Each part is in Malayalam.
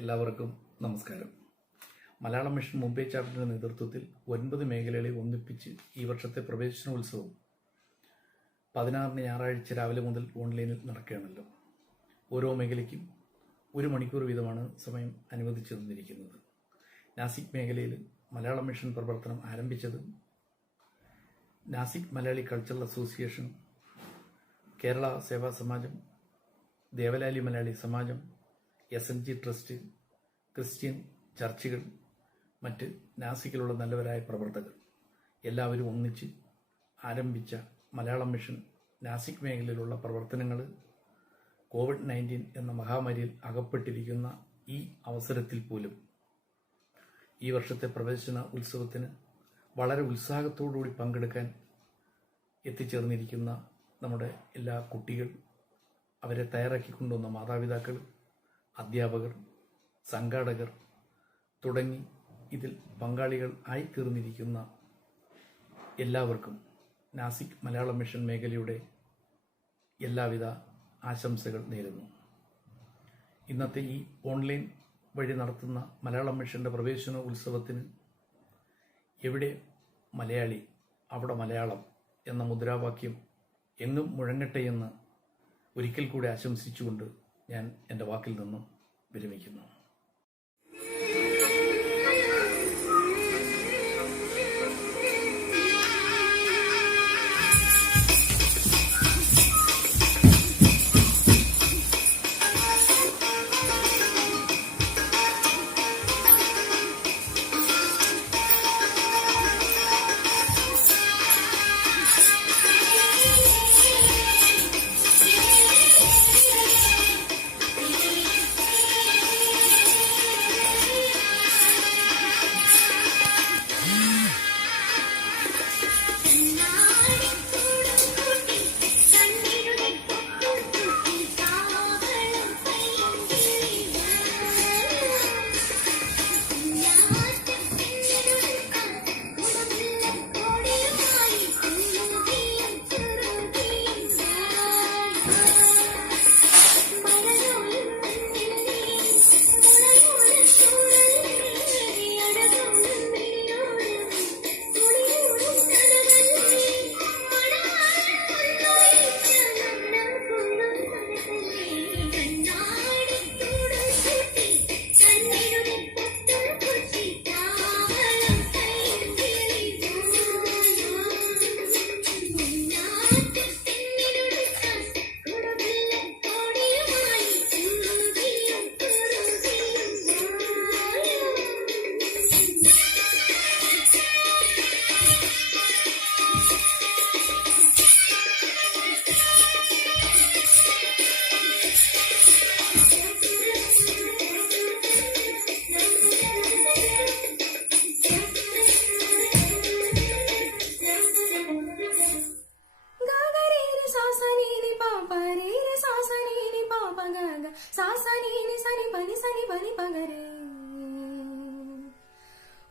എല്ലാവർക്കും നമസ്കാരം. മലയാളം മിഷൻ മുംബൈ ചാപ്റ്ററിന്റെ നേതൃത്വത്തിൽ 9 മേഖലകളെ ഒന്നിപ്പിച്ച് ഈ വർഷത്തെ പ്രവേശനോത്സവം 16 ഞായറാഴ്ച രാവിലെ മുതൽ ഓൺലൈനിൽ നടക്കുകയാണല്ലോ. ഓരോ മേഖലയ്ക്കും 1 മണിക്കൂർ വീതമാണ് സമയം അനുവദിച്ചു തന്നിരിക്കുന്നത്. നാസിക് മേഖലയിൽ മലയാളം മിഷൻ പ്രവർത്തനം ആരംഭിച്ചത് നാസിക് മലയാളി കൾച്ചറൽ അസോസിയേഷൻ, കേരള സേവാ സമാജം, ദേവലാലി മലയാളി സമാജം, SNG ട്രസ്റ്റ്, ക്രിസ്ത്യൻ ചർച്ചുകൾ, മറ്റ് നാസിക്കിലുള്ള നല്ലവരായ പ്രവർത്തകർ എല്ലാവരും ഒന്നിച്ച് ആരംഭിച്ച മലയാളം മിഷൻ നാസിക് മേഖലയിലുള്ള പ്രവർത്തനങ്ങൾ COVID-19 എന്ന മഹാമാരിയിൽ അകപ്പെട്ടിരിക്കുന്ന ഈ അവസരത്തിൽ പോലും ഈ വർഷത്തെ പ്രവേശന ഉത്സവത്തിന് വളരെ ഉത്സാഹത്തോടുകൂടി പങ്കെടുക്കാൻ എത്തിച്ചേർന്നിരിക്കുന്ന നമ്മുടെ എല്ലാ കുട്ടികൾ, അവരെ തയ്യാറാക്കിക്കൊണ്ടുവന്ന മാതാപിതാക്കൾ, അധ്യാപകർ, സംഘാടകർ തുടങ്ങി ഇതിൽ പങ്കാളികൾ ആയിത്തീർന്നിരിക്കുന്ന എല്ലാവർക്കും നാസിക് മലയാളം മിഷൻ മേഖലയുടെ എല്ലാവിധ ആശംസകൾ നേരുന്നു. ഇന്നത്തെ ഈ ഓൺലൈൻ വഴി നടത്തുന്ന മലയാളം മിഷന്റെ പ്രവേശന ഉത്സവത്തിന് എവിടെ മലയാളി അവിടെ മലയാളം എന്ന മുദ്രാവാക്യം എങ്ങും മുഴങ്ങട്ടെ എന്ന് ഒരിക്കൽ കൂടി ആശംസിച്ചുകൊണ്ട് ഞാൻ എൻ്റെ വാക്കിൽ നിന്നും വിരമിക്കുന്നു.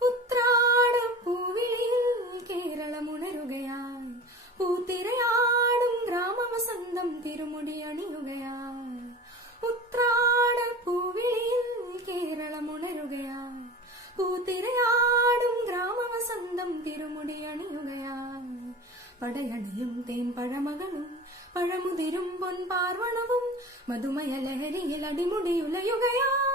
ഉത്രാടപ്പൂവിളിയിൽ കേരളമുണരുകയായി, പൂത്തിരയാടും ഗ്രാമവസന്തം തിരുമുടി അണിയുകയായി. ഉത്രാടപ്പൂവിളിയിൽ കേരളമുണരുകയായി, പൂത്തിരയാടും ഗ്രാമവസന്തം തിരുമുടി അണിയുകയായി. പടയണിയും തേൻ പഴമകളും പഴമുതിരും പൊൻ പാർവണവും മധുമയ ലഹരിയിൽ അടിമുടിയുലയുകയായി.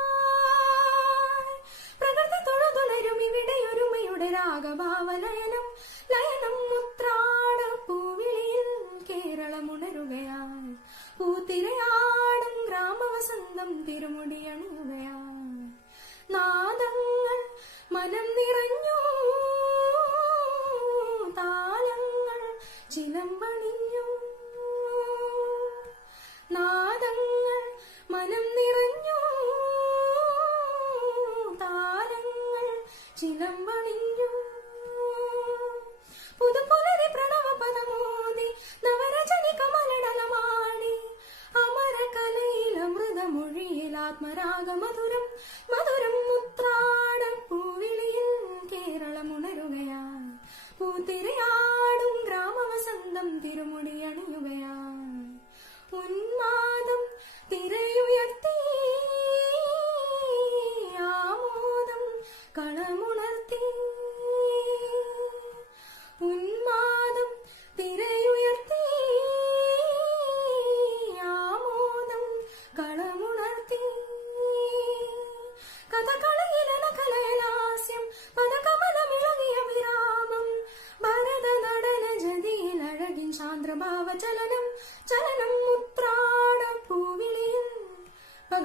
പ്രകൃതി തൊഴുതുണരും ഇവിടെയൊരുമയുടെ രാഗഭാവലയനം ലയനം. ഉത്രാടപ്പൂവിളിയിൽ കേരളമുണരുകയായി, പൂത്തിരയാടും ഗ്രാമവസന്തം തിരുമുടി അണിയുകയായി. നാദങ്ങൾ മനം നിറഞ്ഞു, താളങ്ങൾ ചിലമ്പണിഞ്ഞു. നാദങ്ങൾ മനം നിറഞ്ഞു, താളങ്ങൾ ചിലമ്പണിഞ്ഞു. പുതുപുലരി പ്രണവ പദമോദി നവരജനി കമലടലമാടി, അമരകലയിൽ അമൃതമൊഴിയിൽ ആത്മരാഗ മധുരം മധുരം. ഉത്രാടപ്പൂവിളിയിൽ കേരളമുണരുകയായി, പൂത്തിരയാടും ഗ്രാമവസന്തം തിരുമുടി അണിയുകയായി. ഉന്മാദം തിരയുയർത്തി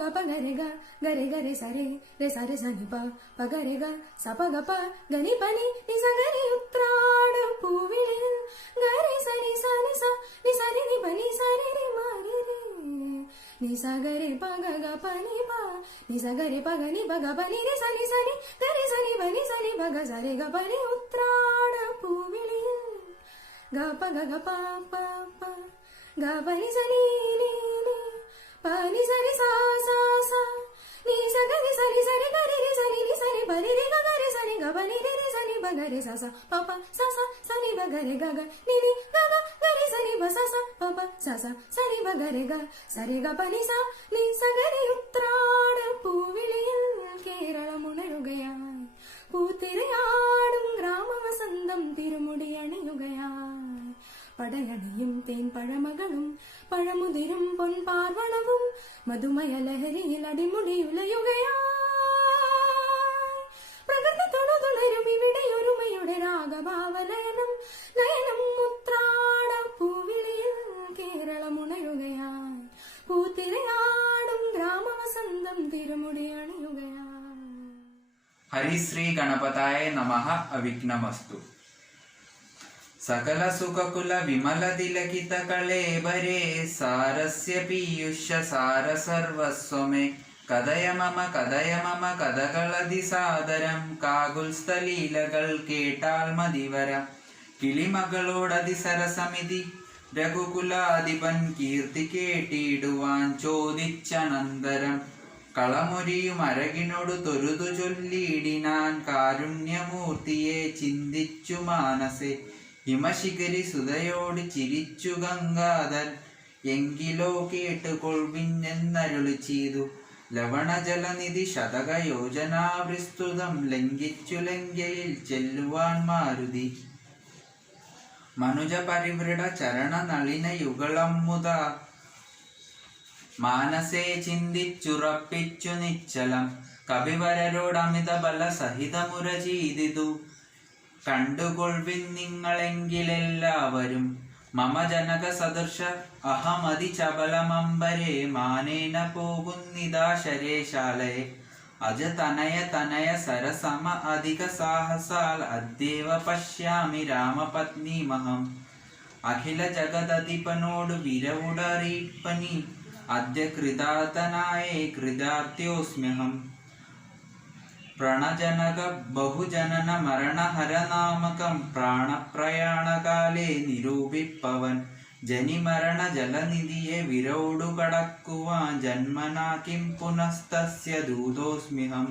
പ ഗരെ ഗ ഗരെ ഗരെ സരെ രെ സരെ സനി പ പ ഗരെ ഗ സ പ ഗ പ ഗനി പനി നി സ ഗരി ഉത്രാട പൂവിളിൽ ഗരെ സനി സനി സ നി സരി നി പനി സരി രി മാരി രെ നി സ ഗരെ പ ഗ ഗ പ നി പ നി സ ഗരെ പ ഗ നി പ ഗ പ നി രി സനി സനി ഗരി സനി പനി സനി പ ഗ സരെ ഗ പ നി ഉത്രാട പൂവിളിൽ ഗ പ ഗ ഗ പ പ പ ഗ പ നി സനി നി നി പ നി സരി സ സ സ നി സ ഗ നി സനി സരി ഗരി രി സനി നി സനി പ നി രി ഗ ഗരി സനി ഗ പ നി രി രി സനി പ ഗ രി സ സ പ പ സ സ സനി പ ഗ രി ഗ ഗ നി നി ഗ ഗ ഗരി സനി പ സ സ പ പ സ സ സനി പ ഗ രി ഗ സരി ഗ പ നി സ നി സ ഗരി ഉത്രാട പൂവിളിയിൽ കേരളമുണരുകയായി പൂത്തിരയാടും ഗ്രാമവസന്തം തിരുമുടി അണിയുകയായി പടയണിയും തേൻ പഴമകളും പഴമുതിരും പൊൻപാർവണവും മധുമയ ലഹരിയിൽ അടിമുടിയുലയുകയായി പ്രകൃതി തൊഴുതുണരും ഇവിടെ ഒരുമയുടെ രാഗഭാവലയനം ലയനം ഉത്രാട പൂവിളിയിൽ കേരളമുണരുകയായി പൂത്തിരയാടും ഗ്രാമവസന്തം തിരുമുടി അണിയുകയായി. ഹരിശ്രീ ഗണപതായ നമഃ. അവിഘ്നമസ്തു. സകല സുഖകുല വിമല തിലകിത കളേബരേ സാരസ്യ പീയൂഷ സാര സർവസ്വമേ കഥയ മമ കഥകളതി സാദരം കാകുൽസ്ഥലീലകൾ കേട്ടാൽ മതിവര കിളിമകളോടതി സരസമിതി രഘുകുലാധിപൻ കീർത്തി കേട്ടിടുവാൻ ചോദിച്ചനന്തരം കളമൊരിയും അരകിനോട് തൊരുതു ചൊല്ലിയിടിനാൻ കാരുണ്യമൂർത്തിയെ ചിന്തിച്ചു മാനസെ ഹിമശിഖരി സുതയോട് ചിരിച്ചു ഗംഗാധർ എങ്കിലോ കേട്ടുകൊൾവിന്നെന്നരുളി ചെയ്തു ലവണജലനിധി ശതകയോജനാവിസ്തൃതം ലംഘിച്ചു ലങ്കയിൽ ചെല്ലുവാൻ മാരുതി മനുജ പരിവൃഢ ചരണ നളിന യുഗളമുത മാനസേ ചിന്തിച്ചുറപ്പിച്ചു നിശ്ചലം കവിവരരോടമിത ബല സഹിതമുര ചെയ്തിതു കണ്ടുകൊൾവിൻ നിങ്ങളെങ്കിലെല്ലാവരും മമ ജനക സദൃശ അഹമതി ചപലമമ്പരേ മാനേന പോകുന്നിതാ ശരേശാലയെ അജതനയ സരസമ അധിക സാഹസാൽ അദ്യേവ പശ്യാമി രാമപത്നീമഹം അഖില ജഗദധിപനോട് വിരവുടറിപ്പനി അദ്യ കൃതാതനായേ കൃതാർത്ഥ്യോസ്മ്യഹം പ്രണജനക ബഹുജനന മരണഹരനാമകം പ്രാണപ്രയാണകാലേ നിരൂപിപ്പവൻ ജനിമരണ ജലനിധിയെ വിരൗടു കടക്കുവാൻ ജന്മനാ കിം പുനസ്തസ്യ ദൂതോസ്മ്യഹം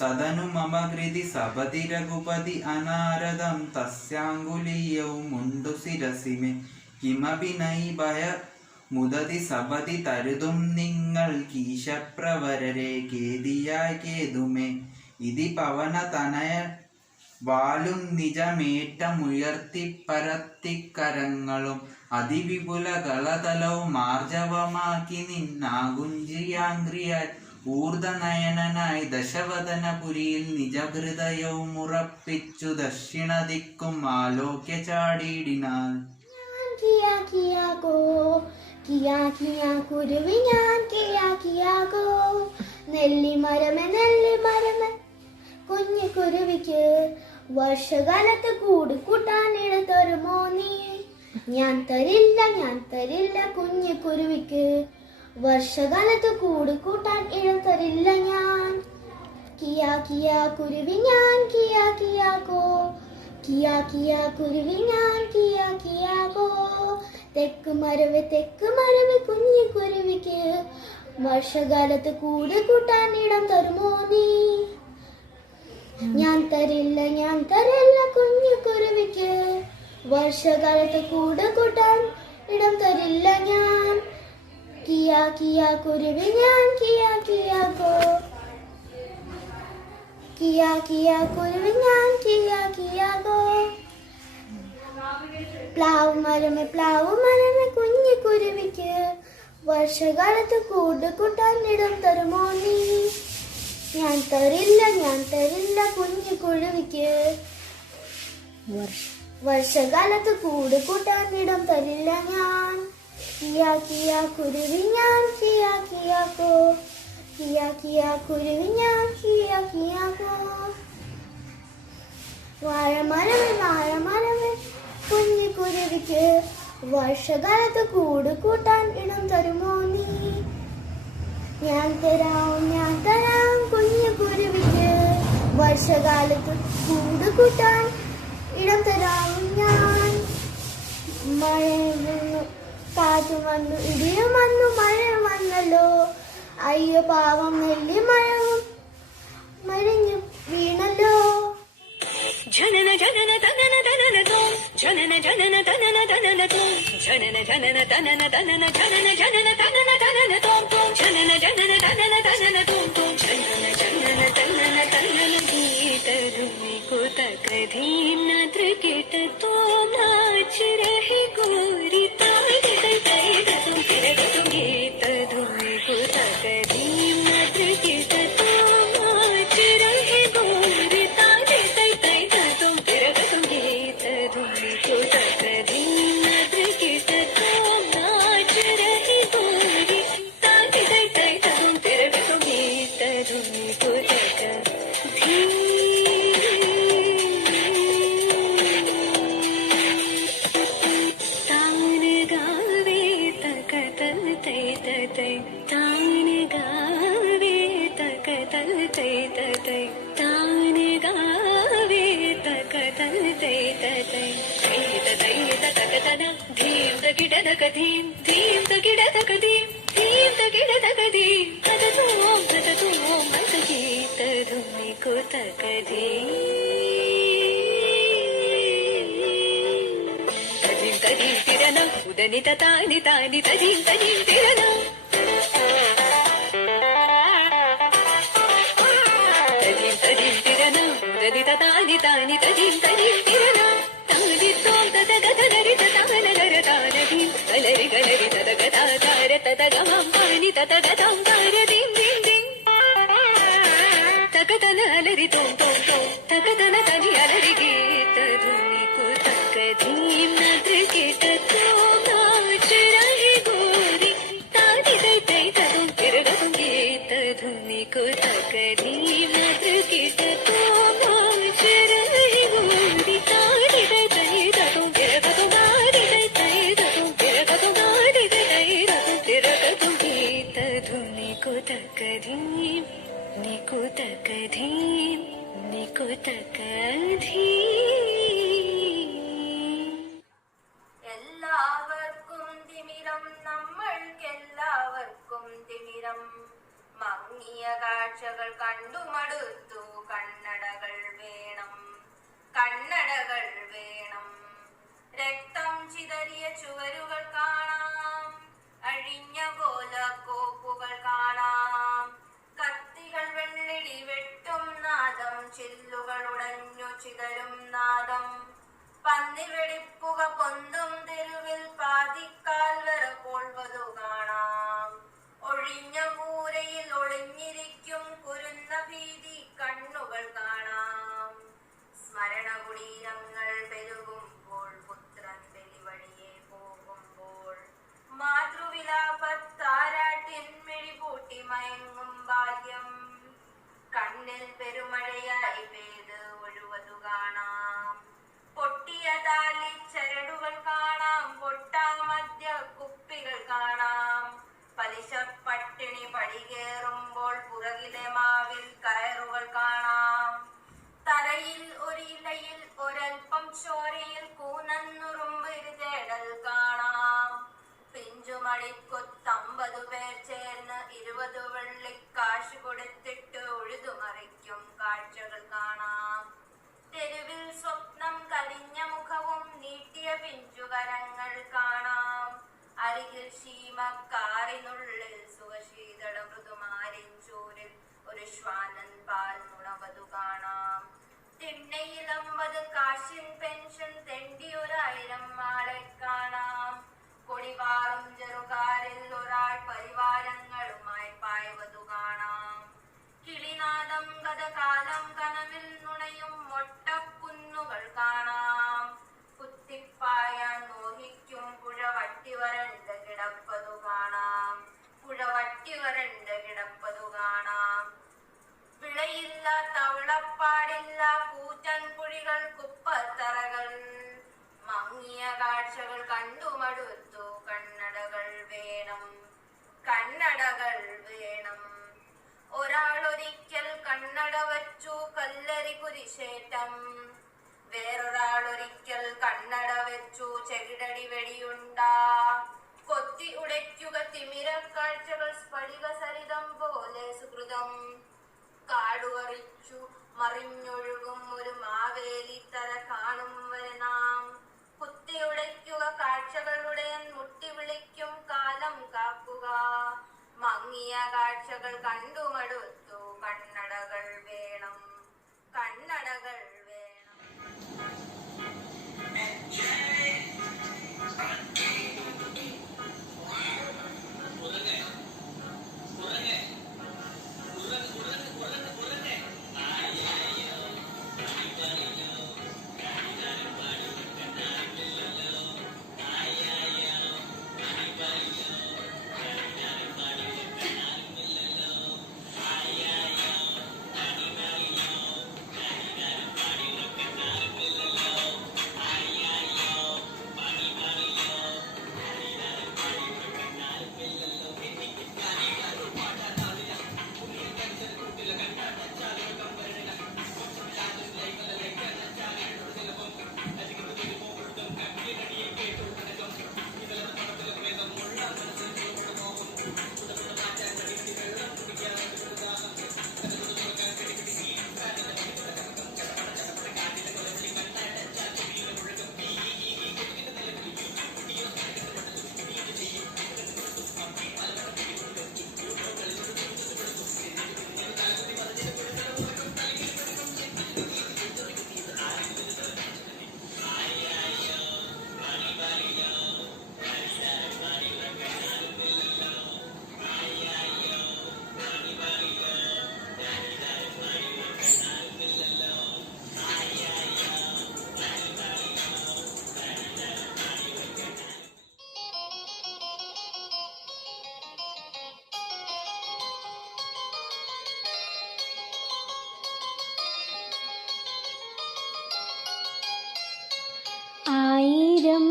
തദനു മമ കൃതി സപതി രഘുപതി അനാരദം തസ്യാങ്കുലീയൗ മുണ്ടു ശിരസി മേ കിമപി നൈ ഭയ മുദതി സപതി തരുതും നിങ്ങൾ കീശപ്രവരരെ കേതിയായി കേതുമേ ഇതി പവന തനയ വാലും നിജമേറ്റമുയർത്തി പരത്തിക്കരങ്ങളും അതിവിപുല ഗളതലവും മാർജവമാക്കി നിന്നാകുഞ്ചിയാംഗ്രിയായി ഊർധനയനായി ദശവദനപുരിയിൽ നിജഹൃദയവും ഉറപ്പിച്ചു ദക്ഷിണദിക്കും ആലോക്യ ചാടിയിടിനാൽ കിയാ കുരുവി ഞാൻ കിയാകോ നെല്ലിമരമേ കുഞ്ഞു കുരുവിക്ക് വർഷകാലത്ത് കൂട് കൂട്ടാനിടത്തരുമോ നീ ഞാൻ തരില്ല കുഞ്ഞു കുരുവിക്ക് വർഷകാലത്ത് കൂട് കൂട്ടാൻ ഇടം തരില്ല ഞാൻ കിയാ കുരുവി ഞാൻ കിയാകോ കിയാ കുരുവി ഞാൻ കിയാകോ തെക്ക് മരവ് കുഞ്ഞു കുരുവിക്ക് വർഷകാലത്ത് കൂട് കൂട്ടാൻ ഇടം തരുമോ നീ ഞാൻ തരില്ല കുഞ്ഞു കുരുവിക്ക് വർഷകാലത്ത് കൂട് കൂട്ടാൻ ഇടം തരില്ല ഞാൻ കിയാ കുരുവി ഞാൻ കിയാകോ കിയാ കുരുവി ഞാൻ കിയാകോ പ്ലാവ് മരമേ കുഞ്ഞു കുരുവിക്ക് വർഷകാലത്ത് കൂട് കൂട്ടാൻ ഇടം തരുമോ നീ ഞാൻ തരില്ല കുഞ്ഞു കുരുവിക്ക് വർഷകാലത്ത് കൂട് കൂട്ടാൻ ഇടം തരില്ല ഞാൻ കിയാ കിയാ കുരുവി ഞാൻ കിയാ കിയാ കോ, കിയാ കിയാ കുരുവി ഞാൻ കിയാ കിയാ കോ. വാഴമരമേ കുഞ്ഞു കുരുവിക്ക് വർഷകാലത്ത് കൂട് കൂട്ടാൻ ഇണം തരുമോ നീ? ഞാൻ തരാം കുഞ്ഞു കുരുവിക്ക് വർഷകാലത്ത് കൂട് കൂട്ടാൻ ഇടം തരാം ഞാൻ. മഴ വന്നു, കാറ്റ് വന്നു, ഇടിയും വന്നു, മഴ വന്നല്ലോ. അയ്യോ പാവം നെല്ലി മഴഞ്ഞു വീണല്ലോ. ജനന ജനന തനന തനന തോം, ജനന ജനന തനന തനന തോം, ജനന ജനന തനന തനന ജനന ജനന തനന തനന തോം തോം, ജനന ജനന തനന തനന തോം തോം, ജനന ജനന തനന തനന ഗീതരുമി കുതകധീം നദ്രകിട തോം നാच रहे गोरी तारे तै तुम तिरग तुम गीतरुमि कुतकधीम नद्रकिड തോം नाच रहे गोरी तारे तै तुम तिरग तुम गीतरुमि कुतकधीम नद्रकिड തോം नाच रहे गोरी तारे तै तुम तिरग तुम गीतरुमि कुतकधीम. താൻ ഗാവേ തകതൽ തൈ തൈ, താൻ ഗാവേ തകതൽ തൈ തൈ, താൻ ഗാവേ തകതൽ തൈ തൈ, തൈ തകതന ധീം തകിടതക ധീം, ധീം തകിടതക ധീം, ധീം തകിടതക ധീം, തതതോം തതതോം ഗീതരുമി കുതകധീം. തജിം തജിം തിരന ഉദനിത താനി താനി തജിം തജിം തിരന, തജിം തജിം തിരന ഉദനിത താനി താനി തജിം തജിം തിരന, താനി തോം തതഗതനരി തതാനഗര താനധീം, ഗലരി ഗലരി തതഗതാര തതഗമം പാനി തതഗതം താരദീം ദീം ദീം, തകതന അലരി തോം തോം തോം, തകതന തനി അലരി ഗീതരുമി കുതകധീം നദ്രകിട തോം നാच रहे गोरी तारे तै तुम तिरग तुम गीतरुमि कुतकधीम नद्रकिड തോം नाच रहे गोरी तारे तै तुम तिरग तुम तारे तै तुम तिरग तुम तारे तै तुम तिरग तुम गीतरुमि कुतकधीम നികുതകധീം നികുതകധീം. എല്ലാവർക്കും തിമിരം, നമ്മൾക്കെല്ലാവർക്കും തിമിരം. മങ്ങിയ കാഴ്ചകൾ കണ്ടുമടുത്തു, കണ്ണടകൾ വേണം, കണ്ണടകൾ വേണം. രക്തം ചിതറിയ ചുവരുകൾ കാണാം, അഴിഞ്ഞ പോലെ കോപ്പുകൾ കാണാം. കത്തികൾ വെള്ളിടി വെട്ടും നാദം, ചില്ലുകൾ ഉടഞ്ഞു ചിതരും നാദം. പന്നി വെടിപ്പുക പൊന്തും തെരുവിൽ പാതിക്കാൽ വരപ്പോൾവതു കാണാം. ഒഴിഞ്ഞ കൂരയിൽ ഒളിഞ്ഞിരിക്കും കുരുന്ന ഭീതി കണ്ണുകൾ കാണാം. സ്മരണ കുടീരങ്ങൾ പെരുകുമ്പോൾ, പുത്രൻ വെളിവഴിയെ പോകുമ്പോൾ, മാതൃവിലാപത്താരാട്ടിൻ മിഴിപൂട്ടി മയങ്ങും ബാല്യം. കണ്ണിൽ പെരുമഴയായി പെയ്ത് ഒഴുവതു കാണാം. പൊട്ടിയ താലി ചരടുകൾ കാണാം, പൊട്ടാമദ്യ കുപ്പികൾ കാണാം. പലിശ പട്ടിണി പടികേറുമ്പോൾ പുറകിലെ മാവിൽ കയറുകൾ കാണാം. തറയിൽ ഒരിലയിൽ ഒരൽപ്പം ചോരയിൽ കൂനന്നുറുമ്പ് തേടൽ കാണാം. പിഞ്ചുമണിക്കൊത്തമ്പതു പേർ ചേർന്ന് 20 വെള്ളിക്കാശ് കൊടുത്തിട്ട് ഉഴുതുമറിക്കും കാഴ്ചകൾ കാണാം. തെരുവിൽ സ്വപ്നം കലിഞ്ഞ മുഖവും നീട്ടിയ പിഞ്ചുകരങ്ങൾ കാണാം. അരികിൽ ശീമക്കാറിനുള്ളിൽ സുഖശീതള മൃദുമാരിൻ ചൂരിൽ ഒരു ശ്വാനൻ പാൽ നുണവതു കാണാം. തിണ്ണയിൽ 50 കാശിൻ പെൻഷൻ തെണ്ടിയൊരായിരം ആളെ കാണാം. കൊടിവാറും ചെറുകാരിൽ ഒരാൾ പരിവാരങ്ങളുമായി പായ്വതു കാണാം. കിളിനാദം ഗതകാലം കനവിൽ നുണയും മൊട്ടക്കുന്നുകൾ കാണാം. കുത്തിപ്പായാൻ മോഹിക്കും പുഴ വട്ടിവരണ്ട കിട കുറ്റികൾ കുപ്പത്തറകൾ മങ്ങിയ കാഴ്ചകൾ കണ്ടുമടുത്തു. കണ്ണടകൾ വേണം, കണ്ണടകൾ വേണം. ഒരാളൊരിക്കൽ കണ്ണട വച്ചു കല്ലരി കുരിശേറ്റം. വേറൊരാളൊരിക്കൽ കണ്ണട വെച്ചു ചെകിടടി വെടിയുണ്ട. കൊത്തി ഉടയ്ക്കുക തിമിര കാഴ്ചകൾ സ്ഫടിക സരിതം പോലെ സുഹൃതം. കാടുവറിച്ചു മറിഞ്ഞൊഴുകും ഒരു മാവേലിത്തര കാണും വരെ നാം. കുത്തിയുടയ്ക്കുക കാഴ്ചകളുടെ മുട്ടി വിളിക്കും കാലം കാക്കുക. മങ്ങിയ കാഴ്ചകൾ കണ്ടുമടുത്തു. കണ്ണടകൾ വേണം, കണ്ണടകൾ വേണം. ആയിരം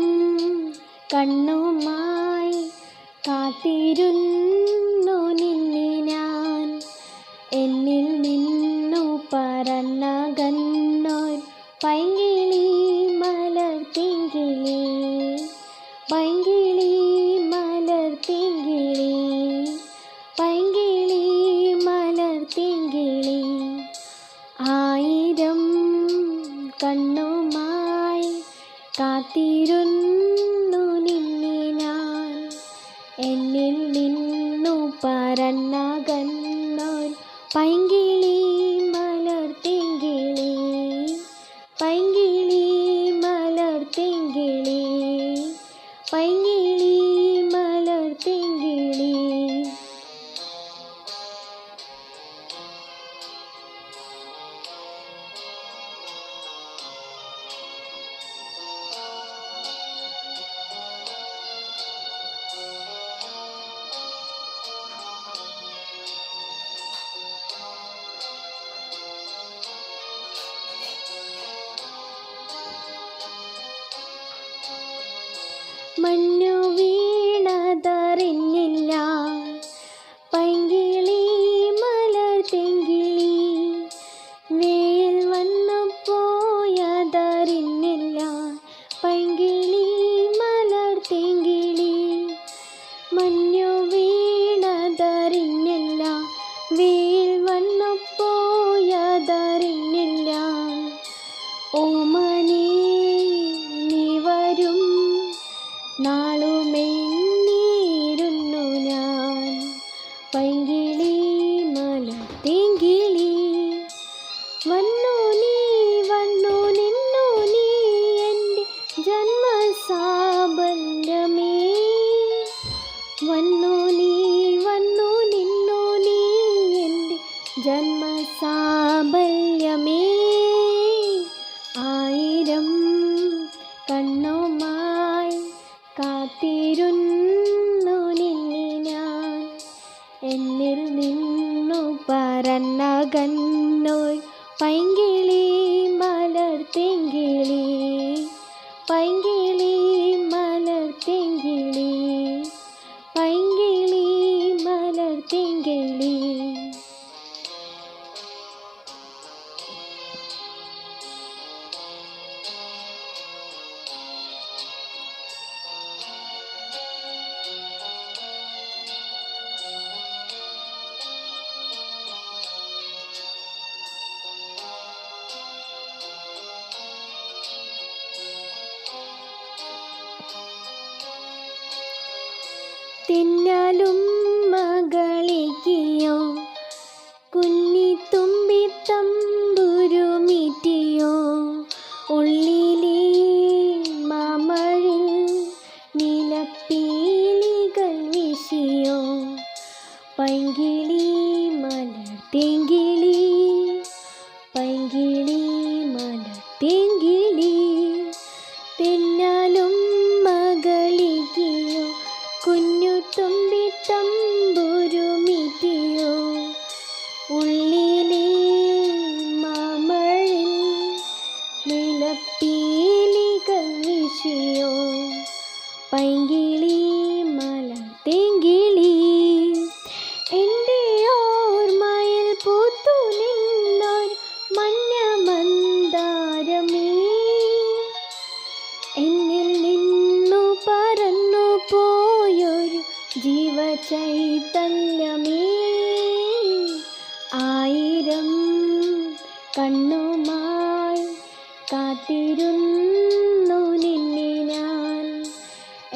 കണ്ണുമായി കാത്തിരുന്നു നിന്നെ ഞാൻ. എന്നിൽ നിന്നു പറന്നകന്നോർ പൈങ്കിളി മലർത്തിങ്കിളി, പൈങ്കിളി മലർത്തിങ്കിളി, പൈങ്കിളി മലർത്തിങ്കിളി. ആയിരം കണ്ണുമായി കാത്തിരുന്നു നിന്നെ ഞാൻ. എന്നിൽ നിന്നു പറന്നകന്നോർ പൈങ്കിളി മലർത്തിങ്കിളി, പൈങ്കിളി മലർത്തിങ്കിളി, പൈങ്കിളി മലർത്തിങ്കിളി. മഞ്ഞു വീണതറിഞ്ഞില്ല പൈങ്കിളി മലർത്തിങ്കിളി. വെയിൽ വന്നു പോയതറിഞ്ഞില്ല പൈങ്കിളി മലർത്തിങ്കിളി. മഞ്ഞു വീണതറിഞ്ഞില്ല, വെയിൽ വന്നു പോയതറിഞ്ഞില്ല. ഓമനേ നീ വരും നാളുമെന്നീരുന്നു ഞാൻ. പൈങ്കിളി മലർത്തിങ്കിളി. വന്നു നീ വന്നു നിന്നു നീ എൻ്റെ ജന്മസാബല്യമേ. വന്നു നീ വന്നു നിന്നു നീ എൻ്റെ ജന്മസാബല്യമേ. ആയിരം കണ്ണുമായി കാത്തിരുന്നു നിന്നെ ഞാൻ. എന്നിൽ നിന്നു പറന്നകന്നോർ പൈങ്കിളി മലർത്തി തെങ്കിളി പൈങ്കിളി മലർ തെങ്കിളി പൈങ്കിളി മലർ തെങ്കിളി. തിന്നാലും മകളിക്കിയോ കുഞ്ഞിത്തുമ്പി തമ്പുരുമീറ്റിയോ ഉള്ളിലെ മാമഴിൽ നിലപ്പീലികൾ വീശിയോ പൈങ്കിളി മലർ തെങ്കിളി പൈങ്കിളി മലർ തെങ്കിളി. തിന്നാലും മകളിക്കിയോ കുഞ്ഞു തുമ്പി തമ്പുരുമീറ്റിയോ ഉള്ളിലെ മാമഴിൽ നിലപ്പീലികൾ വീശിയോ പൈങ്കിളി മലർ തെങ്കിളി. എൻ്റെ ഓർമ്മയിൽ പൂത്തു നിന്നൊരു മഞ്ഞ മന്ദാരമേ എന്നിൽ നിന്നു പറന്നു പോയൊരു ജീവചൈതന്യമേ. ആയിരം കണ്ണുമായി കാത്തിരുന്നു നിന്നെ ഞാൻ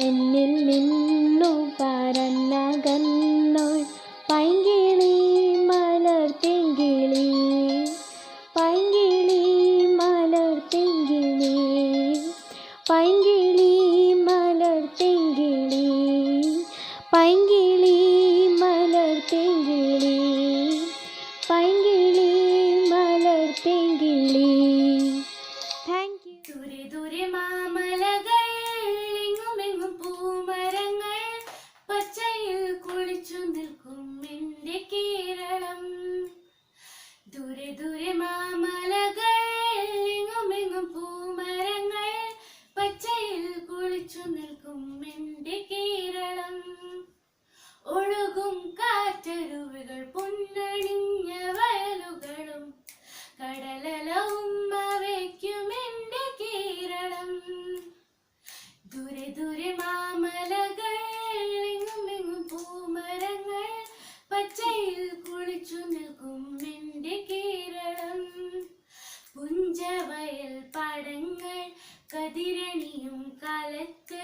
എന്നിൽ നിന്നു പറന്നകന്നൊരു പൈങ്കിളി മലർ തെങ്കിളി പൈങ്കിളി മലർ തെങ്കിളി പൈങ്കിളി മലർ തെങ്കിളി പൈങ്കിളി മലർ തെങ്കിളി പൈങ്കിളി മലർ തെങ്കിളി. Thank you. ദൂരെ ദൂരെ മാമലകൾ എങ്ങുമെങ്ങും പൂമരങ്ങൾ പച്ചയിൽ കുളിച്ചു നിൽക്കും എൻ്റെ കേരളം. ദൂരെ ദൂരെ മാമലകൾ എങ്ങുമെങ്ങും പൂമരങ്ങൾ പച്ചയിൽ കുളിച്ചു നിൽക്കും എൻ്റെ കേരളം. ഒഴുകും കാറ്റരുവികൾ പൊന്നണിഞ്ഞ വയലുകളും കടലലവും അവയ്ക്കും എൻ്റെ കേരളം. ദൂരെ ദൂരെ മാമലകൾ എങ്ങുമെങ്ങും പൂമരങ്ങൾ പച്ചയിൽ കുളിച്ചു നിൽക്കും എൻ്റെ കേരളം. പുഞ്ചവയൽ പാടങ്ങൾ കതിരണിയും കാലത്ത്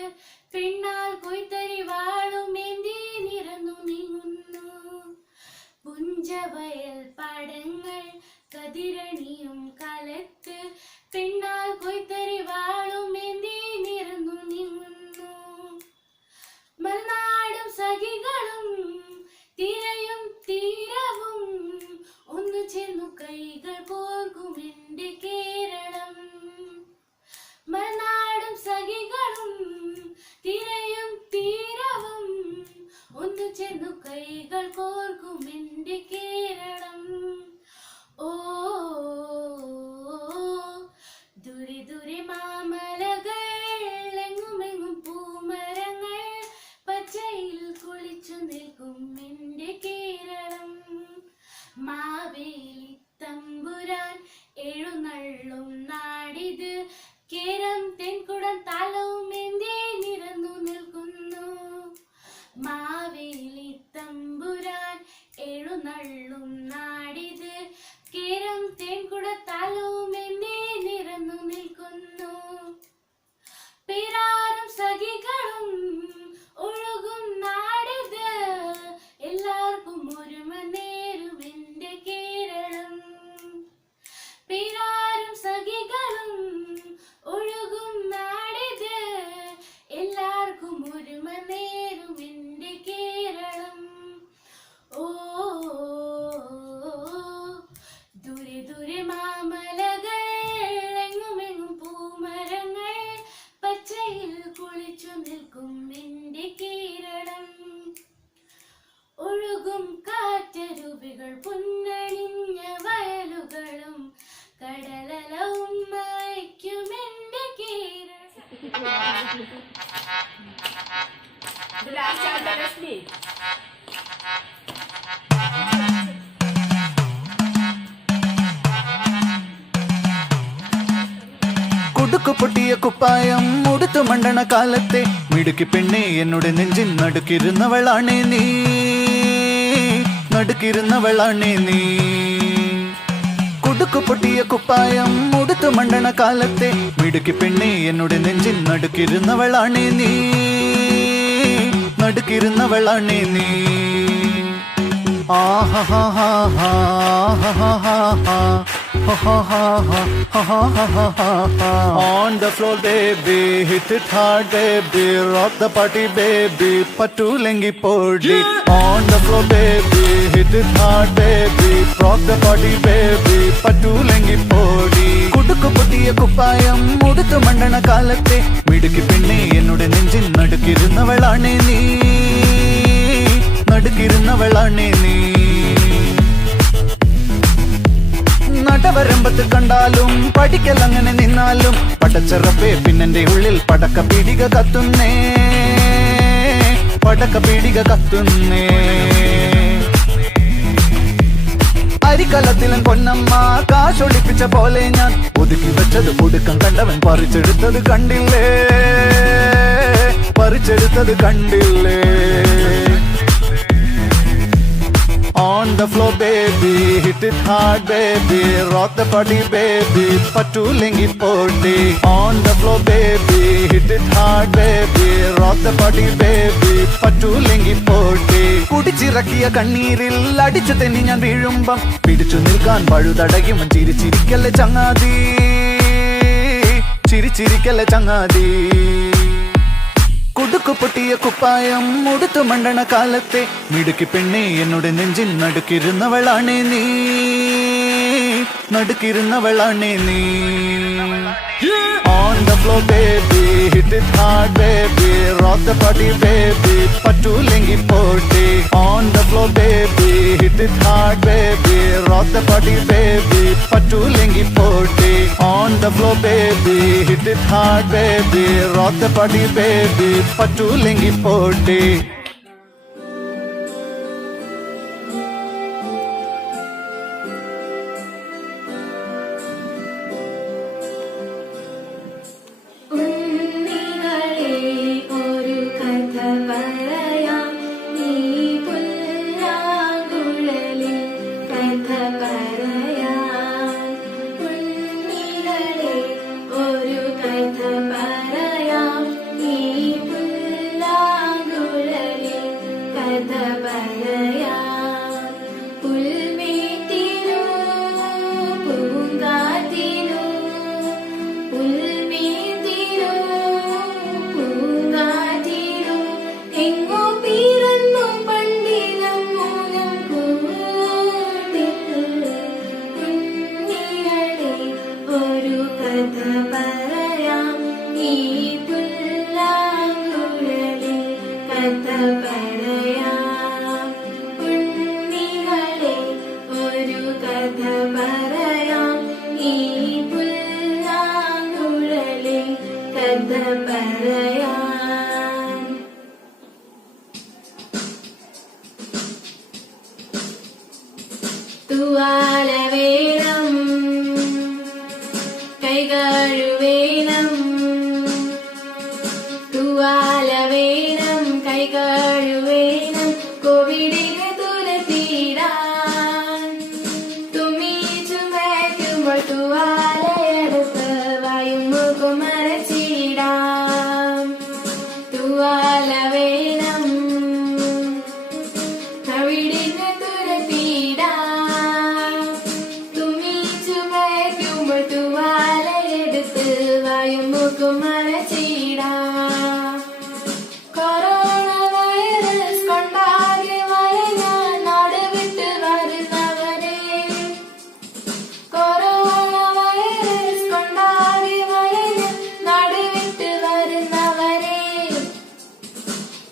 പെണ്ണാൽ കൊയ്ത്തരി വാളുമേന്തി നിറന്നു നീങ്ങുന്നു. പുഞ്ചവയൽ പാടങ്ങൾ കതിരണിയും കാലത്ത് പെണ്ണാൽ കൊയ്ത്തരി വാളുമേന്തി നിറന്നു നീങ്ങുന്നു. മലനാടും സഖികളും തിരയും തീരവും ഒന്നു ചേർന്നു കൈകൾ കോർക്കും എൻ്റെ കേരളം. മലനാടും സഖികളും തിരയും തീരവും ഒന്നു ചേർന്നു കൈകൾ കോർക്കും എൻ്റെ കേരളം. ഓ ദൂരെ ദൂരെ മാമലകൾ എങ്ങുമെങ്ങും പൂമരങ്ങൾ പച്ചയിൽ കുളിച്ചു നിൽക്കും എൻ്റെ കേരളം. മാവേലി തമ്പുരാൻ എഴുന്നള്ളും നാടിത് കേരം തെൻകുടം താളവും എന്തേ നിറന്നു നിൽക്കുന്നു. മാവേലി തമ്പുരാൻ എഴുന്നള്ളും നാടിത് കേരം തെൻകുട താളവും എന്തേ നിറന്നു നിൽക്കുന്നു. പേരാറും സഖികളും ഒഴുകും നാടിത് എല്ലാവർക്കും ഒരുമ നേരും എൻ്റെ കേരളം. പേരാറും സഖികളും ഒഴുകും നാടിത് എല്ലാവർക്കും ഒരുമ നേരും എൻ്റെ കേരളം. ഓ ദൂരെ ദൂരെ മാമലകൾ എങ്ങുമെങ്ങും പൂമരങ്ങൾ പച്ചയിൽ കുളിച്ചു നിൽക്കും കുടുക്കു പൊട്ടിയ കുപ്പായം ഉടുത്തു മണ്ടണ കാലത്തെ മിടുക്കി പെണ്ണെ എന്നോട് നെഞ്ചിൻ നടുക്കിരുന്നവളാണേ നീ, നടുക്കിരുന്നവളാണേ നീ. കുടുക്കു പൊട്ടിയ കുപ്പായം ഉടുത്തു മണ്ടണ കാലത്തെ മിടുക്കി പെണ്ണെ എന്നോട് നെഞ്ചിൻ നടുക്കിരുന്നവളാണേ നീ, നടുക്കിരുന്നവളാണേ നീ. On the floor baby, hit it hard baby, rock the party baby, patulengi podi. On the floor baby, hit it hard baby, rock the party baby, patulengi podi. കുടുക്കു പൊട്ടിയ കുപ്പായം ഉടുത്തു മണ്ടണ കാലത്തെ മിടുക്കി പെണ്ണെ എന്നോട് നെഞ്ചിൻ നടുക്കിരുന്നവളാണേ നീ, നടുക്കിരുന്നവളാണേ നീ. നടവരമ്പത്ത് കണ്ടാലും പഠിക്കൽ അങ്ങനെ നിന്നാലും പടച്ചറപ്പേ പിന്നെന്റെ ഉള്ളിൽ പടക്ക പീടിക കത്തുന്നേ, പടക്ക പീടിക കത്തുന്നേ. അരിക്കലത്തിലും പൊന്നമ്മ കാശൊളിപ്പിച്ച പോലെ ഞാൻ ഒതുക്കി വെച്ചത് ഒടുക്കം കണ്ടവൻ പറിച്ചെടുത്തത് കണ്ടില്ലേ, പറിച്ചെടുത്തത് കണ്ടില്ലേ. On the floor baby, hit it hard baby, rock the party baby, patulengi podi. On the floor baby, hit it hard baby, rock the party baby, patulengi podi. കുടിച്ചിറക്കിയ കണ്ണീരിൽ അടിച്ചു തെന്നി ഞാൻ വീഴുമ്പം പിടിച്ചു നിൽക്കാൻ പഴുതടയും ചിരിച്ചിരിക്കല്ലേ ചങ്ങാതി, ചിരിച്ചിരിക്കല്ലേ ചങ്ങാതി. കുടുക്കു പൊട്ടിയ കുപ്പായം ഉടുത്തു മണ്ടണ കാലത്തെ മിടുക്കി പെണ്ണെ എന്നോട് നെഞ്ചിൻ നടുക്കിരുന്നവളാണേ നീ, നടുക്കിരുന്നവളാണേ നീ. On the floor baby, hit it hard baby, rock the party baby, patulengi podi. On the floor baby, hit it hard baby, rock the party baby, patulengi podi. On the floor baby, hit it hard baby, rock the party baby, patulengi podi. തുവാല വേണം, കൈകാഴു വേണം, തുവാല വേണം, കൈകാഴു വേണം, കോവിഡിനെ തുരത്തിയിടാൻ. തുമ്മി ചുമയ്ക്കുമ്പോൾ തുവാലയെടുത്ത് വായും മൂക്കും മറച്ചിടാം. തുവാല വേണം, കോവിഡിനെ തുരത്തിയിടാൻ. തുമ്മി ചുമയ്ക്കുമ്പോൾ തുവാലയെടുത്ത് വായും മൂക്കും മറച്ചിടാം. കൊറോണ വൈറസ് കൊണ്ടാകെ വലഞ്ഞ നാട് വിട്ട് വരുന്നവരെ, കൊറോണ വൈറസ് കൊണ്ടാകെ വലഞ്ഞ നാട് വിട്ട് വരുന്നവരെ,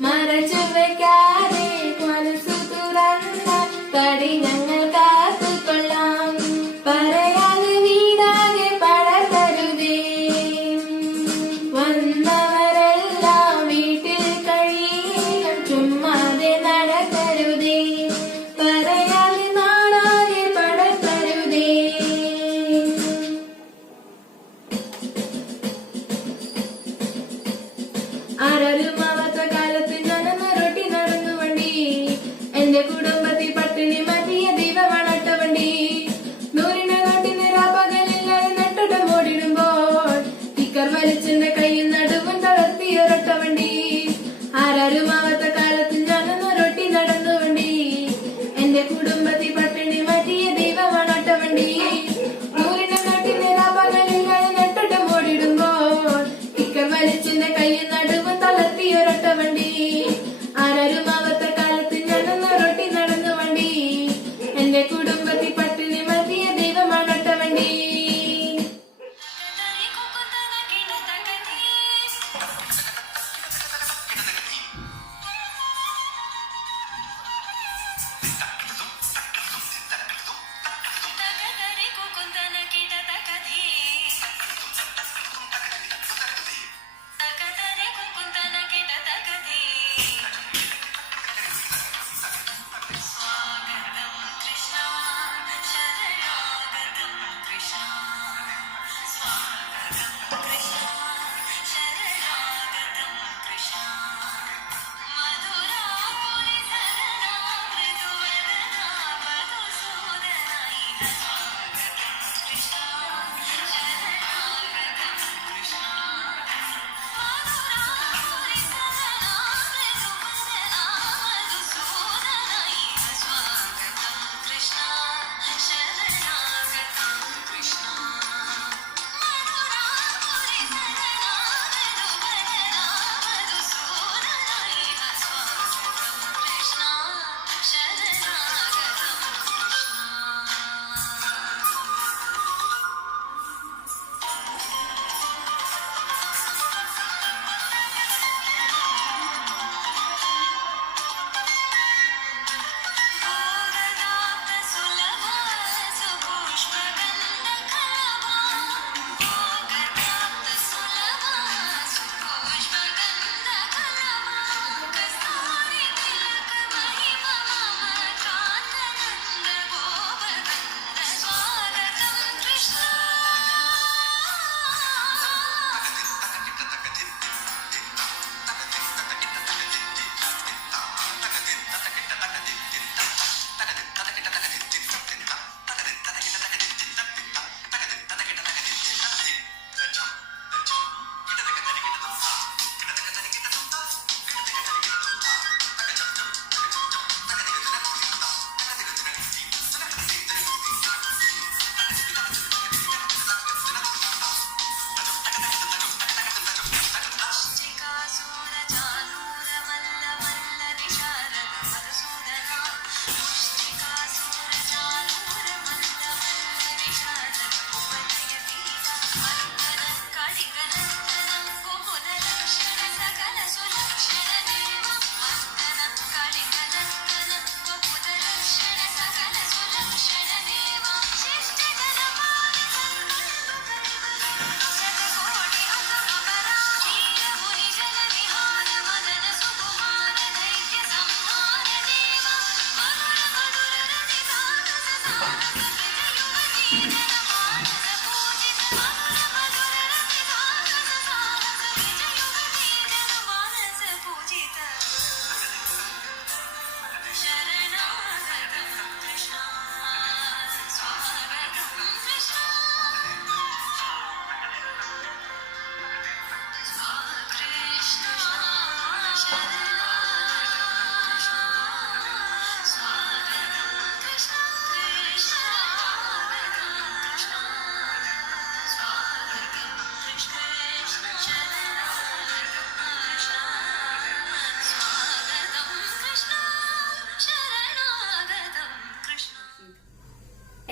മറച്ചു വയ്ക്കാതെ മനസ്സു തുറന്ന തടി ഞങ്ങൾ കാത്തുകൊള്ളാം. പറയാതെ വീടാകെ പടർത്തരുതേ, വന്നവർ ആരാരുമാവാത്ത കാലത്ത് ഞാനെന്ന റൊട്ടി നടന്നു വണ്ടി. എന്റെ കുടുംബത്തിൽ പട്ടിണി മാറ്റിയ ദൈവമാണട്ട വണ്ടി. നൂറിന്റെ നാട്ടിന് രാപകലില്ലാതെ നെട്ടോട്ടം ഓടിടുമ്പോൾ സ്റ്റിക്കർ വലിച്ചെന്റെ കയ്യിൽ നടുവും തളർത്തിയൊരൊട്ട വണ്ടി. ആരാരുമാവാത്ത കാലത്ത് ഞാനെന്ന റൊട്ടി നടന്നു വണ്ടി. എന്റെ കുടുംബത്തിൽ പട്ടിണി മാറ്റിയ ദൈവമാണട്ട വണ്ടി. നൂറിന്റെ നാട്ടിന് രാപകലില്ലാതെ നെട്ടോട്ടം ഓടിടുമ്പോൾ സ്റ്റിക്കർ വലിച്ചെന്റെ കയ്യിൽ നടുവും തളർത്തിയൊരൊട്ട വണ്ടി. ആരാരുമാവാത്ത കാലത്ത് ഞാനെന്ന റൊട്ടി നടന്നു വണ്ടി. എന്റെ കുടുംബത്തിൽ പട്ടിണി മാറ്റിയ ദൈവമാണട്ട വണ്ടി.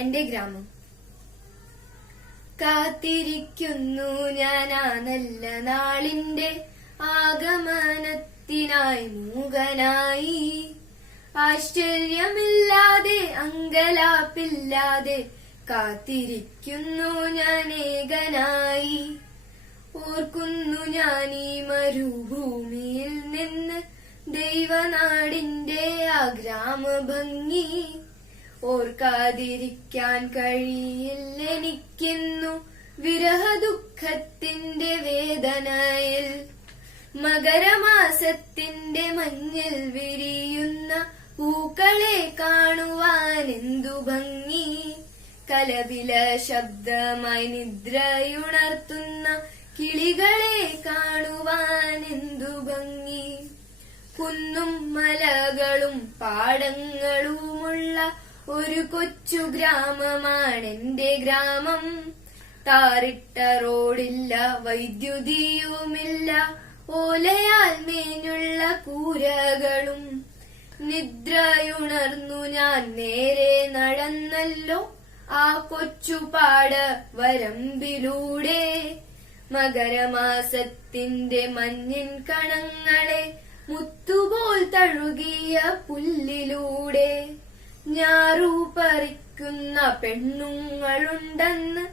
എന്റെ ഗ്രാമം. കാത്തിരിക്കുന്നു ഞാൻ ആ നല്ല നാളിന്റെ ആഗമനത്തിനായി മൂകനായി. ആശ്ചര്യമില്ലാതെ അങ്കലാപ്പില്ലാതെ കാത്തിരിക്കുന്നു ഞാൻ ഏകനായി. ഓർക്കുന്നു ഞാൻ ഈ മരുഭൂമിയിൽ നിന്ന് ദൈവനാടിന്റെ ആ ഗ്രാമഭംഗി. ഓർക്കാതിരിക്കാൻ കഴിയില്ലെനിക്കുന്നു വിരഹദുഃഖത്തിന്റെ വേദനയിൽ. മകരമാസത്തിന്റെ മഞ്ഞിൽ വിരിയുന്ന പൂക്കളെ കാണുവാൻ എന്തു ഭംഗി. കലപില ശബ്ദമായി നിദ്രയുണർത്തുന്ന കിളികളെ കാണുവാൻ എന്തു ഭംഗി. കുന്നും മലകളും പാടങ്ങളുമുള്ള ഒരു കൊച്ചു ഗ്രാമമാണെന്റെ ഗ്രാമം. താറിട്ട റോഡില്ല, വൈദ്യുതിയുമില്ല, ഓലയാൽ മേഞ്ഞുള്ള കൂരകളും. നിദ്രയുണർന്നു ഞാൻ നേരെ നടന്നല്ലോ ആ കൊച്ചുപാട വരമ്പിലൂടെ. മകരമാസത്തിന്റെ മഞ്ഞിൻ കണങ്ങളെ മുത്തുപോൽ തഴുകിയ പുല്ലിലൂടെ. ഞാറു പറിക്കുന്ന പെണ്ണുങ്ങളുണ്ടെന്ന്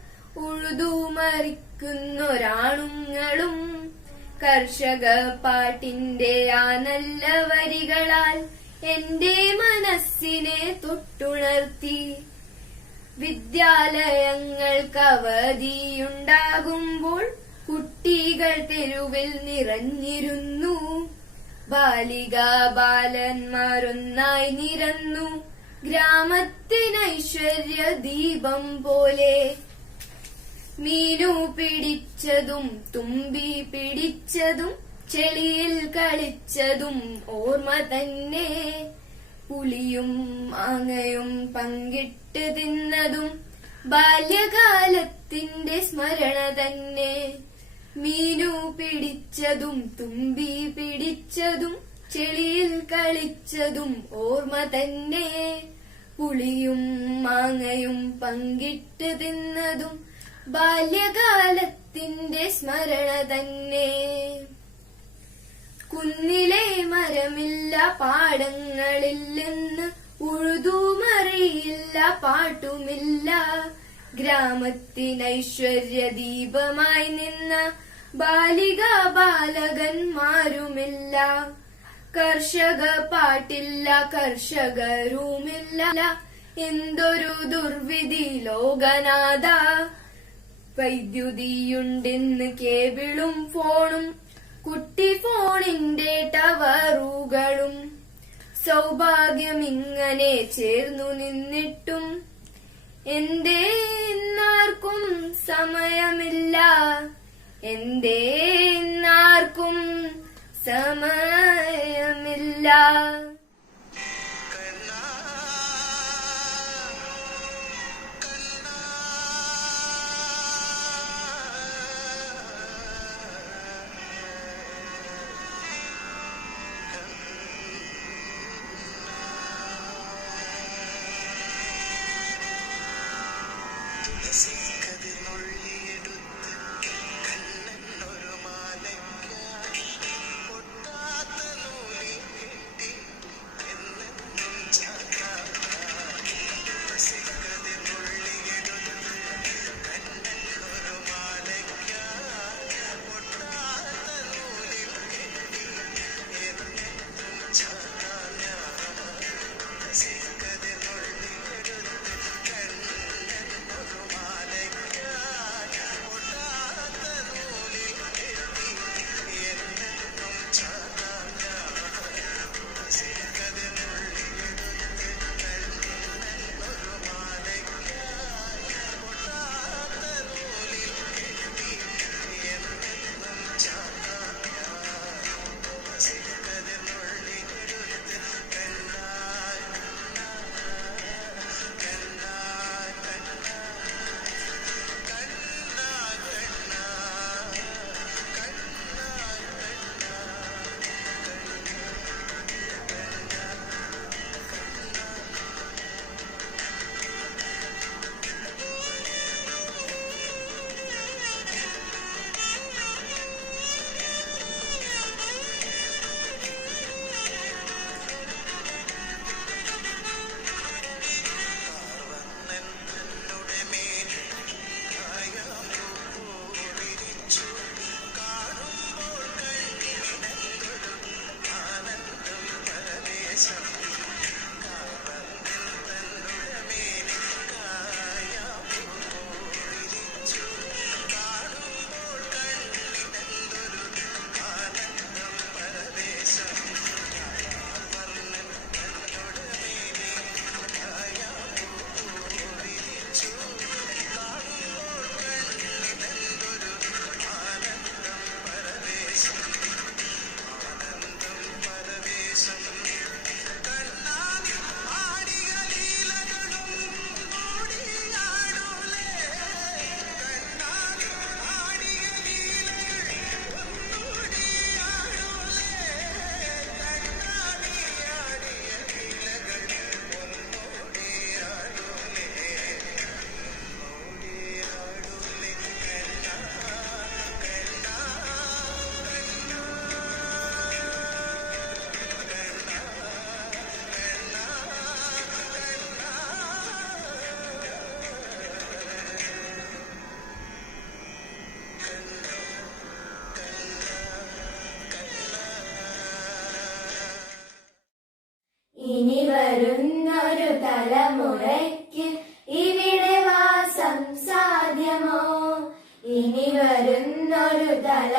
ഉഴുതുമറിക്കുന്നൊരാണുങ്ങളും. കർഷക പാട്ടിന്റെ ആ നല്ല വരികളാൽ എന്റെ മനസ്സിനെ തൊട്ടുണർത്തി. വിദ്യാലയങ്ങൾക്ക് അവധിയുണ്ടാകുമ്പോൾ കുട്ടികൾ തെരുവിൽ നിറഞ്ഞിരുന്നു. ബാലികാ ബാലന്മാരൊന്നായി നിരന്നു ഗ്രാമത്തിനൈശ്വര്യ ദീപം പോലെ. മീനു പിടിച്ചതും തുമ്പി പിടിച്ചതും ചെളിയിൽ കളിച്ചതും ഓർമ്മ തന്നെ. പുളിയും മാങ്ങയും പങ്കിട്ട് തിന്നതും ബാല്യകാലത്തിന്റെ സ്മരണ തന്നെ. മീനു പിടിച്ചതും തുമ്പി പിടിച്ചതും ചെളിയിൽ കളിച്ചതും ഓർമ്മ തന്നെ. പുളിയും മാങ്ങയും പങ്കിട്ട് തിന്നതും ബാല്യകാലത്തിന്റെ സ്മരണ തന്നെ. കുന്നിലെ മരമില്ല, പാടങ്ങളില്ലെന്ന് ഉഴുതുമറിയില്ല, പാട്ടുമില്ല. ഗ്രാമത്തിനൈശ്വര്യ ദീപമായി നിന്ന ബാലികാ ബാലകന്മാരുമില്ല. കർഷക പാട്ടില്ല, കർഷകരുമില്ല. എന്തൊരു ദുർവിധി ലോകനാഥ. വൈദ്യുതിയുണ്ടെന്ന് കേബിളും ഫോണും കുട്ടി ഫോണിന്റെ ടവറുകളും. സൗഭാഗ്യമിങ്ങനെ ചേർന്നു നിന്നിട്ടും എന്തേ ഇന്നാർക്കും സമയമില്ല, എന്തേ ഇന്നാർക്കും സമയമില്ല.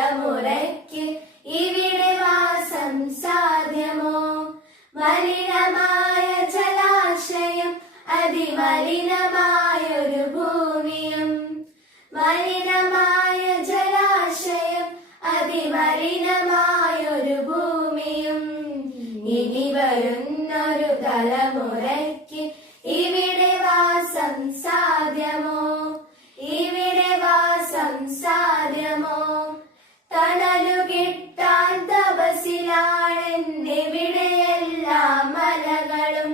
തലമുറയ്ക്ക് ഇവിടെ വാസം സാധ്യമോ? മലിനമായ ജലാശയം അതിമലിനമായൊരു ഭൂമിയും, മലിനമായ ജലാശയം അതിമലിനമായൊരു ഭൂമിയും. ഇനി വരുന്നൊരു തലമുറയ്ക്ക് ഇവിടെ വാസം സാധ്യമോ? ഇവിടെ വാസം സാധ്യമോ? തണലു കിട്ടാൻ തപസിലാണെന്നിവിടെയെല്ലാം മലകളും,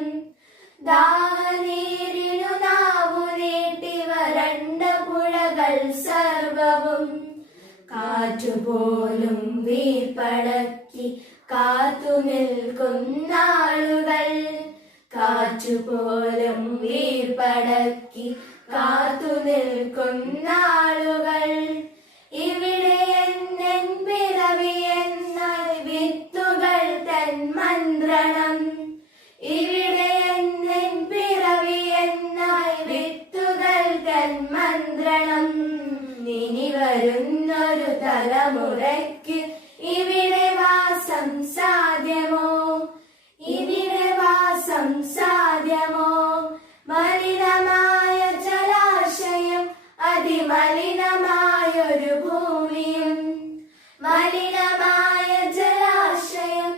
ദാഹനീരിനു നാവു നീട്ടി വരണ്ട പുഴകൾ സർവവും. കാറ്റുപോലും വീർപ്പടക്കി കാത്തു നിൽക്കുന്നാളുകൾ, കാറ്റുപോലും വീർപ്പടക്കി കാത്തു നിൽക്കുന്നാളുകൾ. ഇവിടെ എന്നെൻ പിറവി എന്നാൽ വിത്തുകൾ തൻ മന്ത്രണം, ഇവിടെ എന്നെൻ പിറവി എന്നാൽ വിത്തുകൾ തൻ മന്ത്രണം. ഇനി വരുന്നൊരു തലമുറയ്ക്ക് ഇവിടെ വാസം സാധ്യമോ? ഇവിടെ വാസം സാധ്യമോ? മലിനമായ ജലാശയം അതിമലിനമായൊരു ഭൂമിയും, മലിനമായ ജലാശയം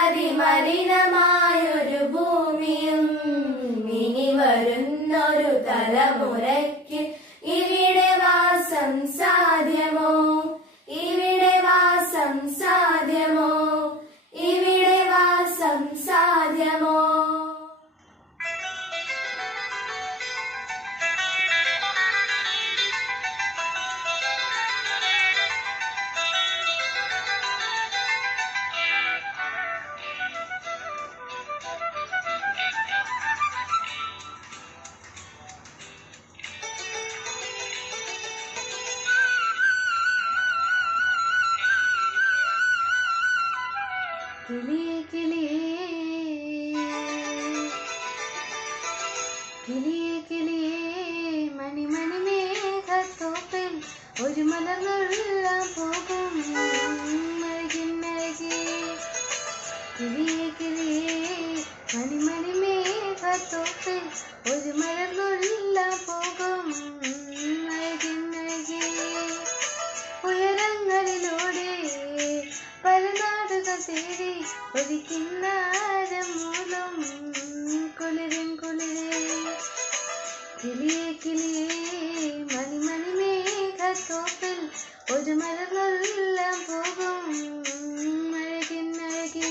അതിമലിനമായൊരു ഭൂമിയും. ഇനി വരുന്നൊരു തലമുറയ്ക്ക് ഇവിടെ വാസം സാധ്യമോ? ഇവിടെ വാസം സാധ്യമോ? ഇവിടെ വാസം സാധ്യമോ? കിളിയേ കിളിയേ കിളിയേ കിളിയേ മണിമണി മേഘത്തോപ്പിൽ ഒരു മലർന്നുള്ളാൻ പോകും അഴകിന്നഴകേ. കിളിയേ കിളിയേ മണിമണി മേഘത്തോപ്പിൽ ഒരു മലർന്നുള്ളാൻ പോകും അഴകിന്നഴകേ. ഉയരങ്ങളിലൂടെ പല നാടുകൾ തേടി ഒരു കിന്നാരം മൂലം കുളിരും കുളിരേ. കിളിയേ കിളിയേ മണിമണി മേഘത്തോപ്പിൽ ഒരു മലർന്നെല്ലാം പോകും അഴകിന്നഴകേ.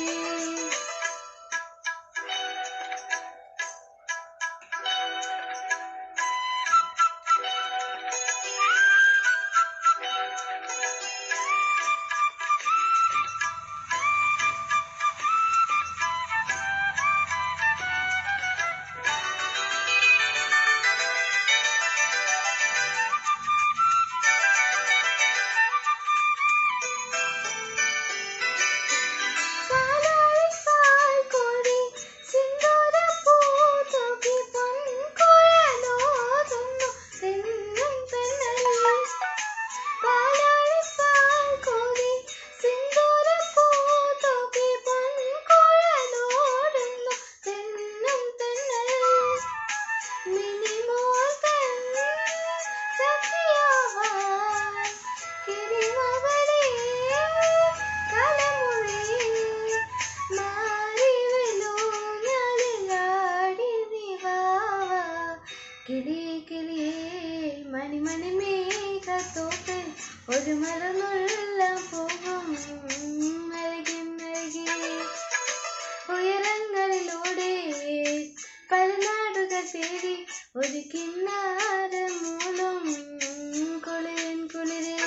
കിളിയേ കിളിയേ മണിമണി മേഘത്തോപ്പിൽ ഒരു മലർന്നുള്ളാൻ പോകും അഴകിന്നഴകേ. ഉയരങ്ങളിലൂടെ പല നാടുകൾ തേടി ഒരു കിന്നാരം മൂലം കുളിരൻ കുളിരേ.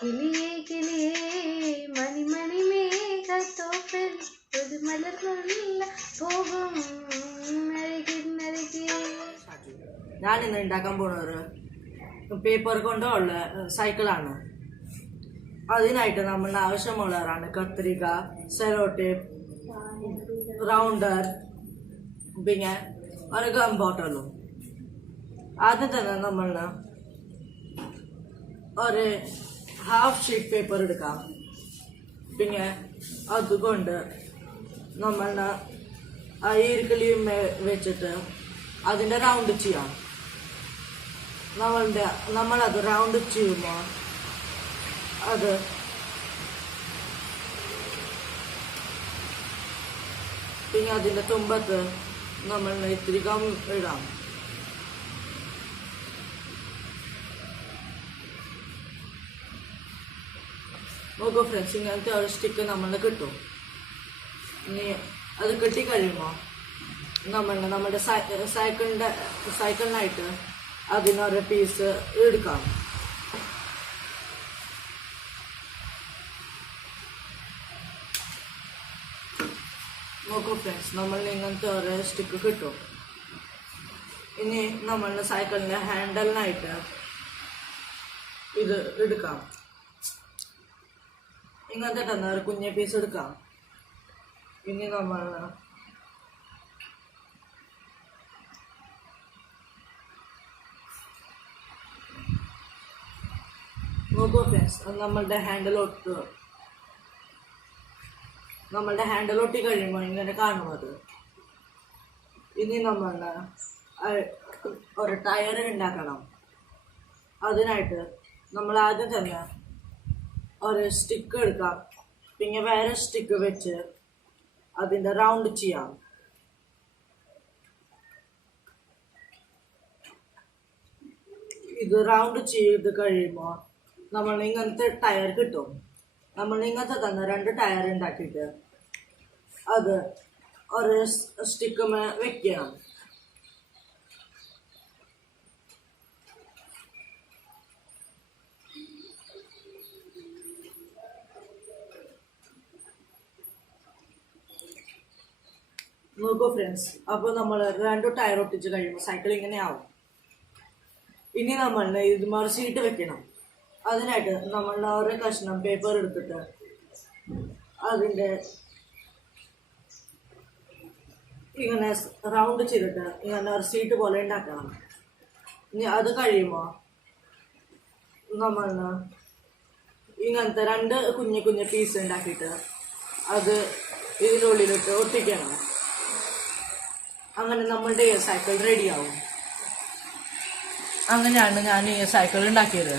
കിളിയേ കിളിയേ മണിമണി മേഘത്തോപ്പിൽ ഒരു മലർന്നുള്ളാൻ പോകും അഴകിന്നഴകേ. ഞാനിന്ന് ഉണ്ടാക്കാൻ പോകുന്നത് പേപ്പർ കൊണ്ടുള്ള സൈക്കിളാണ്. അതിനായിട്ട് നമ്മൾ ആവശ്യമുള്ളവരാണ് കത്രിക, സെലോ ടേപ്പ്, റൗണ്ടർ, പിന്നെ ഒരു ഗം ബോട്ടലും. ആദ്യം തന്നെ നമ്മൾ ഒരു ഹാഫ് ഷീറ്റ് പേപ്പർ എടുക്കാം. പിന്നെ അതുകൊണ്ട് നമ്മളുടെ ആ ഈർക്കിളിയും വെച്ചിട്ട് അതിൻ്റെ റൗണ്ട് ചെയ്യാം. നമ്മളത് റൗണ്ട് ചെയ്യുമ്പോൾ അത് പിന്നെ അതിൻ്റെ തുമ്പത്ത് നമ്മൾ ഇത്തിരി ഗം ഇടാം. നോക്കൂ ഫ്രണ്ട്സ്, ഇങ്ങനത്തെ ഒരു സ്റ്റിക്ക് നമ്മളിന് കിട്ടും. ഇനി അത് കിട്ടിക്കഴിയുമ്പോൾ നമ്മുടെ സൈക്കിളിനായിട്ട് അതിനൊരു പീസ് എടുക്കാം. നോക്കൂ ഫ്രണ്ട്സ്, നമ്മളിന് ഇങ്ങനത്തെ ഒരു സ്റ്റിക്ക് കിട്ടും. ഇനി നമ്മളുടെ സൈക്കിളിൻ്റെ ഹാൻഡലിനായിട്ട് ഇത് എടുക്കാം. ഇങ്ങനത്തെ തന്നെ ഒരു കുഞ്ഞ പീസ് എടുക്കാം. ഇനി നമ്മൾ നോക്കൂ ഫ്രണ്ട്സ്, നമ്മളുടെ ഹാൻഡിൽ ഒട്ടി കഴിയുമ്പോൾ ഇങ്ങനെ കാണുന്നത്. ഇനി നമ്മൾ ഒരു ടയർ ഉണ്ടാക്കണം. അതിനായിട്ട് നമ്മൾ ആദ്യം തന്നെ ഒരു സ്റ്റിക്ക് എടുക്കാം. പിന്നെ വേറെ സ്റ്റിക്ക് വെച്ച് അതിൻ്റെ റൗണ്ട് ചെയ്യാം. ഇത് റൗണ്ട് ചെയ്ത് കഴിയുമ്പോൾ നമ്മൾ ഇങ്ങനത്തെ ടയർ കിട്ടും. നമ്മൾ ഇങ്ങനത്തെ തന്നെ 2 ടയർ ഉണ്ടാക്കിയിട്ട് അത് ഒരു സ്റ്റിക്ക് വെക്കണം. നോക്കൂ ഫ്രണ്ട്സ്, അപ്പോൾ നമ്മൾ 2 ടയർ ഒട്ടിച്ച് കഴിയുമ്പോൾ സൈക്കിൾ ഇങ്ങനെ ആവും. ഇനി നമ്മൾ ഇത് മറിച്ചിട്ട് വെക്കണം. അതിനായിട്ട് നമ്മൾ ഒരു കഷ്ണം പേപ്പർ എടുത്തിട്ട് അതിൻ്റെ ഇങ്ങനെ റൗണ്ട് ചെയ്തിട്ട് ഇങ്ങനെ ഒരു സീറ്റ് പോലെ ഉണ്ടാക്കണം. ഇനി അത് കഴിയുമ്പോൾ നമ്മൾ ഇങ്ങനത്തെ 2 കുഞ്ഞു പീസ് ഉണ്ടാക്കിയിട്ട് അത് ഇതിനുള്ളിലിട്ട് ഒട്ടിക്കണം. അങ്ങനെ നമ്മളുടെ സൈക്കിൾ റെഡിയാവും. അങ്ങനെയാണ് ഞാൻ ഈ സൈക്കിൾ ഉണ്ടാക്കിയത്.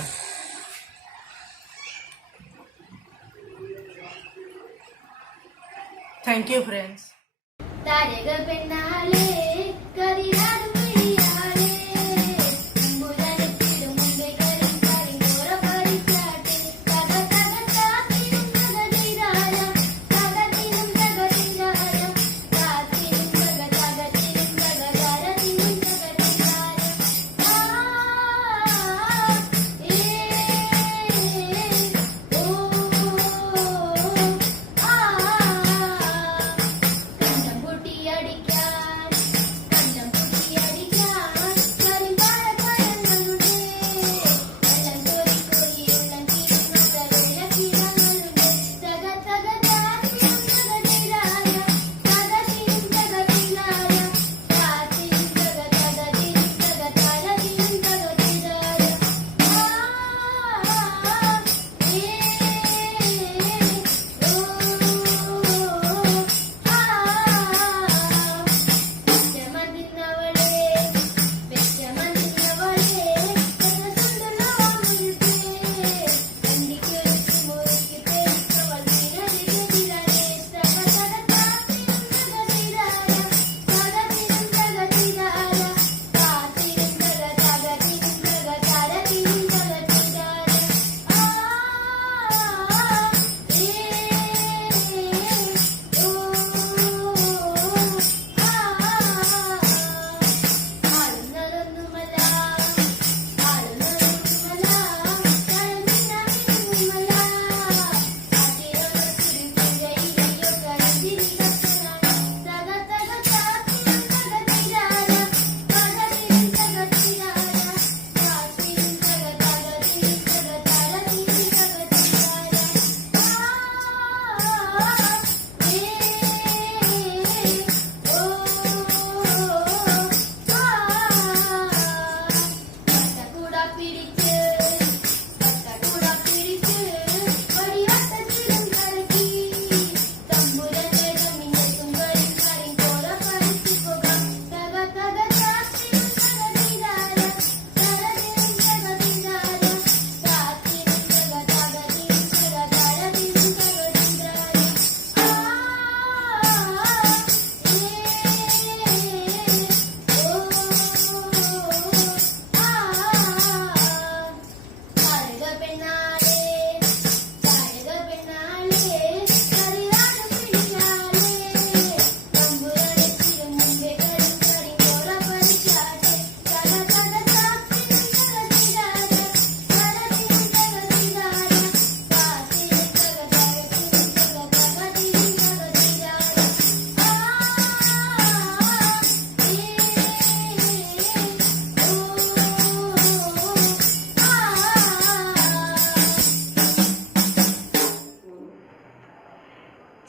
Thank you friends. താരക പെണ്ണാളെ കരിയാടും പെയ്യാളെ മുരളിച്ചിടും മുമ്പേ കരും കരിമോറ പഠിച്ചാട്ടെ തക തക താത്തിനും തകതിരായ തകതിനും തകതിരായ താത്തിനും തകതിനും തകതാരതിനും തകതിരായ കണ്ടം പൊട്ടിയടിക്കാൻ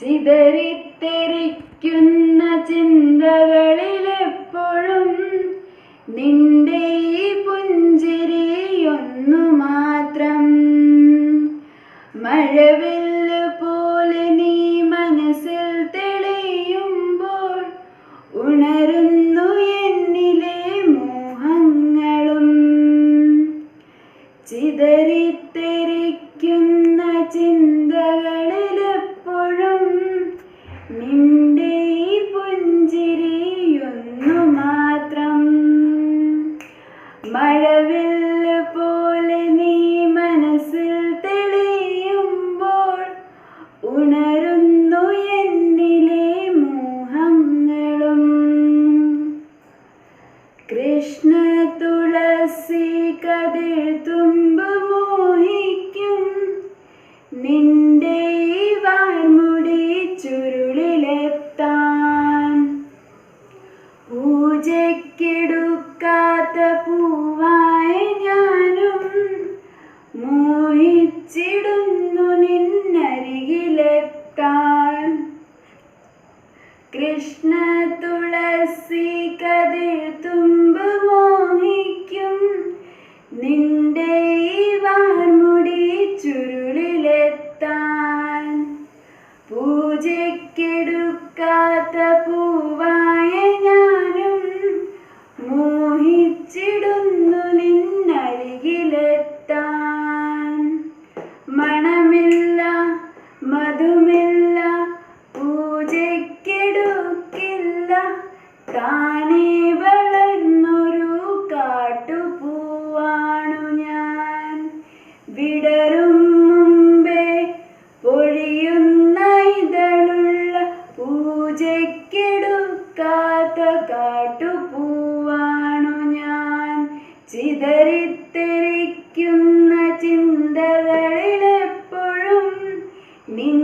ചിതറിത്തെറിക്കുന്ന ചിന്തകളിലെപ്പോഴും നിന്റെ ഈ പുഞ്ചിരിയൊന്നു മാത്രം. മഴവില്ല് പോലെ നീ മനസ്സിൽ തെളിയുമ്പോൾ ഉണരുന്നു എന്നിലെ മോഹങ്ങളും. ചിതറിത്തെറിക്കുന്ന ചിന്തകളിലെപ്പോഴും നിന്റെ ഈ പുഞ്ചിരിയൊന്നു മാത്രം. മഴവില്ല് പോലെ നീ മനസ്സിൽ തെളിയുമ്പോൾ ഉണരുന്നു എന്നിലെ മോഹങ്ങളും. കൃഷ്ണ തുളസി കതിർ തുമ്പ് മോഹിക്കും നിന്റെ ഈ വാർമുടി ചുരുളിലെത്താൻ. പൂജയ്ക്കെടുക്കാത്ത പൂവായ ഞാനും മോഹിച്ചിടുന്നു നിന്നരികിലെത്താൻ. കൃഷ്ണ തുളസി കതിർ തുമ്പ് മോഹിക്കും നിന്റെ ഈ വാർമുടി ചുരുളിലെത്താൻ. പൂജയ്ക്കെടുക്കാത്ത പൂവായ ഞാനും മോഹിച്ചിടുന്നു നിന്നരികിലെത്താൻ. മണമില്ല മധുമില്ല പൂജയ്ക്കെടുക്കില്ല താനേ വളർന്നൊരു കാട്ടുപൂവാണു ഞാൻ. വിടരും മുമ്പേ പൊഴിയുന്ന ഇതളുള്ള പൂജയ്ക്കെടുക്കാത്ത കാട്ടുപൂവാണു ഞാൻ. ചിതറിത്തെറിക്കുന്ന ചിന്തകളിലെപ്പോഴും നിൻ